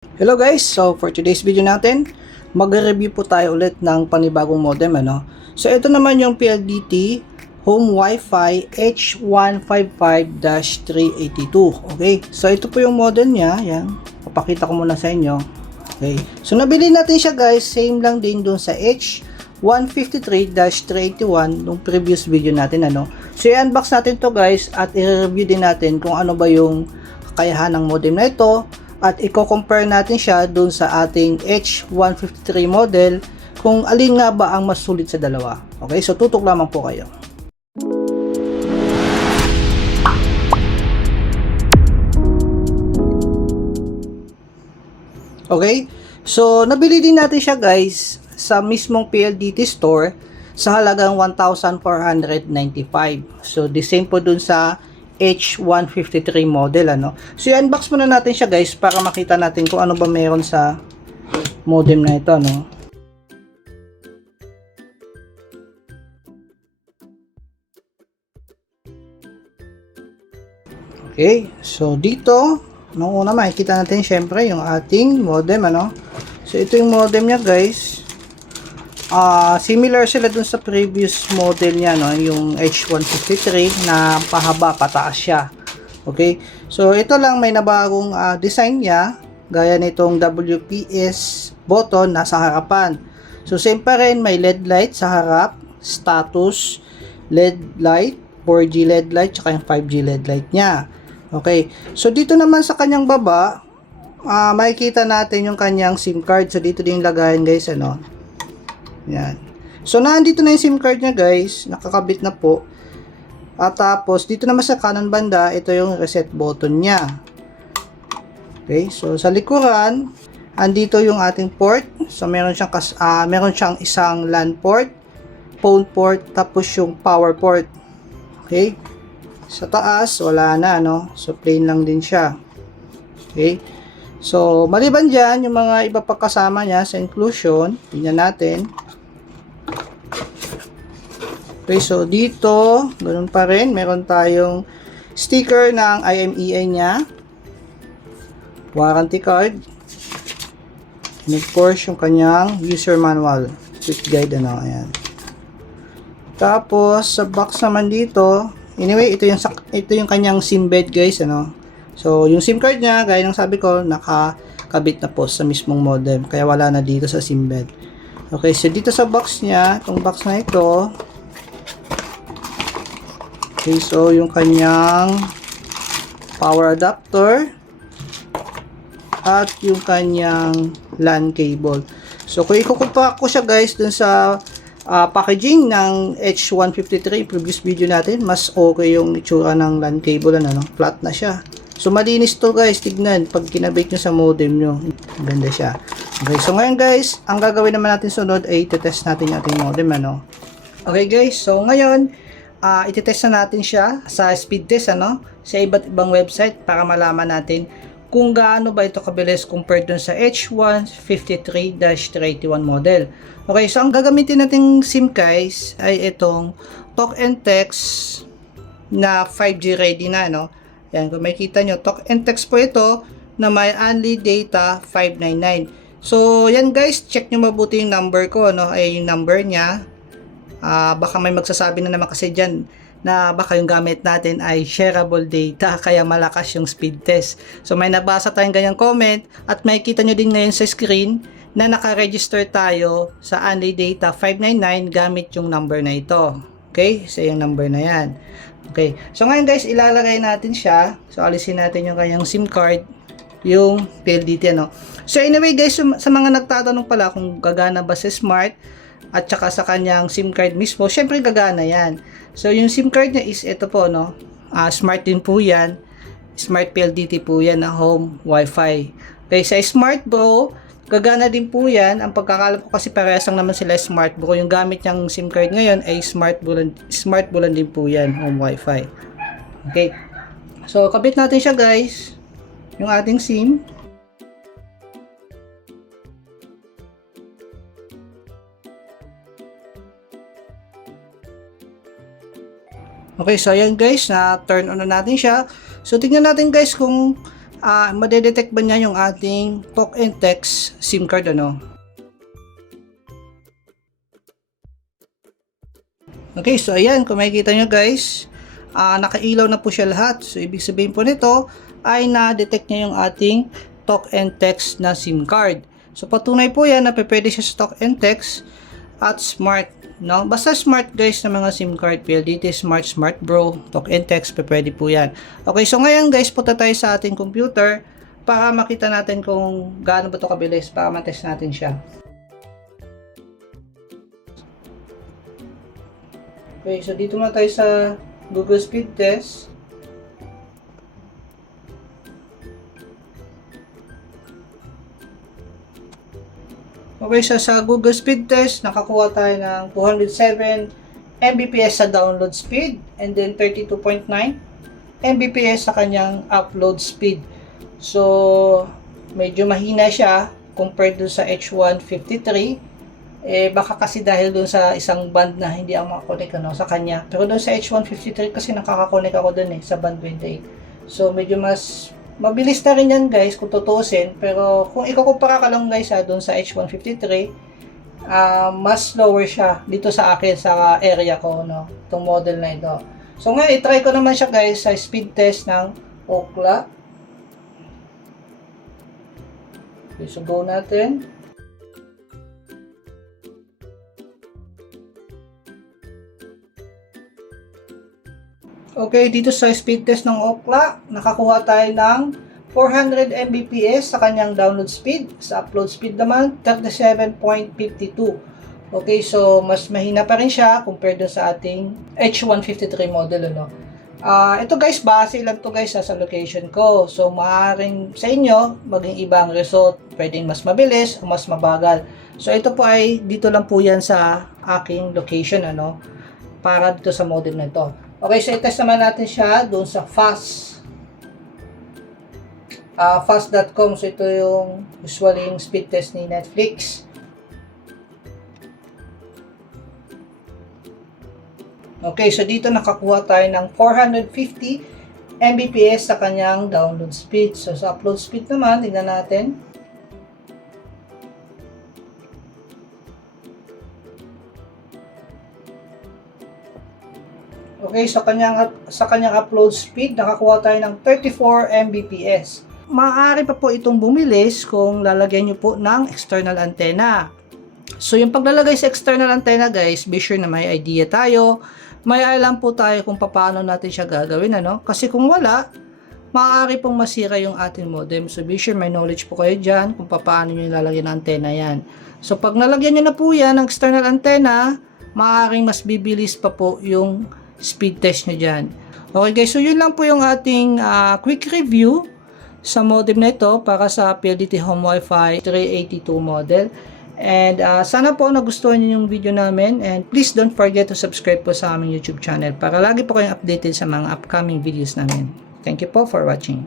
Hello guys! So for today's video natin, mag-review po tayo ulit ng panibagong modem So ito naman yung PLDT Home Wi-Fi H155-382. Okay? So ito po yung model niya, yan. Papakita ko muna sa inyo. Okay. So nabili natin siya guys, same lang din doon sa H153-381 nung previous video natin So i-unbox natin to guys at i-review din natin kung ano ba yung kakayahan ng modem na ito at i-compare natin siya doon sa ating H153 model kung alin nga ba ang mas sulit sa dalawa. Okay, so tutok lamang po kayo. Okay, so nabili din natin siya guys sa mismong PLDT store sa halagang 1,495. So the same po dun sa H153 model So i-unbox muna natin siya guys para makita natin kung ano ba meron sa modem na ito Okay, so dito nung una makikita natin syempre yung ating modem So ito yung modem niya guys. Similar sila dun sa previous model niya yung H153 na pahaba, pataas siya. Okay? So ito lang may nabagong design niya, gaya nitong WPS button nasa harapan. So same pa rin, may LED light sa harap, status LED light, 4G LED light, tsaka yung 5G LED light niya. Okay? So dito naman sa kanyang baba, makikita natin yung kanyang SIM card. So dito din yung lagayan guys Yan. So, nandito na yung SIM card niya guys. Nakakabit na po. At tapos, dito naman sa kanan banda, ito yung reset button niya. Okay. So, sa likuran, andito yung ating port. So, meron siyang isang LAN port, phone port, tapos yung power port. Okay. Sa taas, wala na, So, plain lang din siya. Okay. So, maliban dyan, yung mga iba pa kasama niya sa inclusion, tingnan natin. Okay, so dito, ganoon pa rin, meron tayong sticker ng IMEI niya, warranty card, and of course, yung kanyang user manual, quick guide, ayan. Tapos, sa box naman dito, anyway, ito yung kanyang SIM bed, guys, So, yung SIM card niya, gaya ng sabi ko, nakakabit na po sa mismong modem, kaya wala na dito sa SIM bed. Okay, so dito sa box niya, itong box na ito, okay, so yung kanyang power adapter at yung kanyang LAN cable. So kung ikukumpara ko siya guys dun sa packaging ng H153 previous video natin, mas okay yung itsura ng LAN cable flat na siya. So malinis to guys, tignan pag kinabit nyo sa modem nyo, ganda siya. Okay, so ngayon guys, ang gagawin naman natin sunod ay i-test natin yung ating modem Okay guys, so ngayon i-test na natin siya sa speed test sa iba't ibang website para malaman natin kung gaano ba ito kabilis compared dun sa H153-381 model. Okay, so ang gagamitin nating SIM guys ay itong Talk and Text na 5G ready na Yan, kung makikita nyo, Talk and Text po ito na may only data 599. So yan guys, check nyo mabuti yung number ko ay yung number niya. Baka may magsasabi na naman kasi dyan na baka yung gamit natin ay shareable data kaya malakas yung speed test. So may nabasa tayong ganyang comment at makikita nyo din ngayon sa screen na naka-register tayo sa only data 599 gamit yung number na ito. Okay? So yung number na yan. Okay. So ngayon guys, ilalagay natin siya. So alisin natin yung kanyang SIM card, yung PLDT So anyway guys, sa mga nagtatanong pala kung gagana ba sa smart at saka sa kanyang SIM card mismo, syempre gagana yan. So yung SIM card niya is ito po smart din po yan. Smart PLDT po yan na home Wi-Fi. Okay, sa Smart Bro, gagana din po yan. Ang pagkakalam ko kasi parehas lang naman sila Smart Bro. Yung gamit niyang SIM card ngayon ay Smart Bulan din po yan, home Wi-Fi. Okay. So kabit natin siya guys, yung ating SIM. Okay, so ayan guys, na turn on na natin siya. So tingnan natin guys kung madedetect ba niya yung ating talk and text SIM card ano. Okay, so ayan, kung makikita nyo guys, nakailaw na po siya lahat. So ibig sabihin po nito ay na-detect niya yung ating talk and text na SIM card. So patunay po yan na pwede siya sa talk and text at smart. No? Basta smart guys na mga SIM card, PLDT, Smart, Smart Bro, talk and text, pwede po yan. Okay, so ngayon guys, punta tayo sa ating computer para makita natin kung gaano ba ito kabilis para matest natin siya. Okay, so dito muna tayo sa Google Speed Test. Okay, so sa Google Speed Test, nakakuha tayo ng 207 Mbps sa download speed and then 32.9 Mbps sa kanyang upload speed. So, medyo mahina siya compared dun sa H153. Baka kasi dahil dun sa isang band na hindi ako makakonect sa kanya. Pero dun sa H153 kasi nakakakonect ako dun sa band 28. So, medyo mas mabilis na rin yan guys kung tutusin. Pero kung ikukumpara ka lang guys dun sa H153, mas slower siya dito sa akin sa area ko, no? Itong model na ito. So, ngayon, itry ko naman siya guys sa speed test ng Ookla. Okay, so go natin. Okay, dito sa speed test ng Ookla, nakakuha tayo ng 400 Mbps sa kanyang download speed. Sa upload speed naman, 37.52. Okay, so mas mahina pa rin siya compared sa ating H153 model. Ano? Ito guys, base lang to guys sa location ko. So, maaaring sa inyo, maging ibang result. Pwedeng mas mabilis o mas mabagal. So, ito po ay dito lang po yan sa aking location. Ano? Para dito sa model na ito. Okay, so i-test naman natin siya doon sa fast.com. So ito yung usually yung speed test ni Netflix. Okay, so dito nakakuha tayo ng 450 Mbps sa kanyang download speed. So sa upload speed naman, tingnan natin. Okay, sa kanyang upload speed, nakakuha tayo ng 34 Mbps. Maaari pa po itong bumilis kung lalagyan nyo po ng external antenna. So, yung paglalagay sa external antenna, guys, be sure na may idea tayo. May alam po tayo kung paano natin siya gagawin, ano? Kasi kung wala, maaari pong masira yung ating modem. So, be sure may knowledge po kayo dyan kung paano nyo lalagyan ng antenna yan. So, pag nalagyan nyo na po yan ng external antenna, maaaring mas bibilis pa po yung speed test nyo dyan. Okay guys, so yun lang po yung ating quick review sa modem na ito para sa PLDT Home Wi-Fi 382 model. And sana po nagustuhan nyo yung video namin, and please don't forget to subscribe po sa aming YouTube channel para lagi po kayong updated sa mga upcoming videos namin. Thank you po for watching.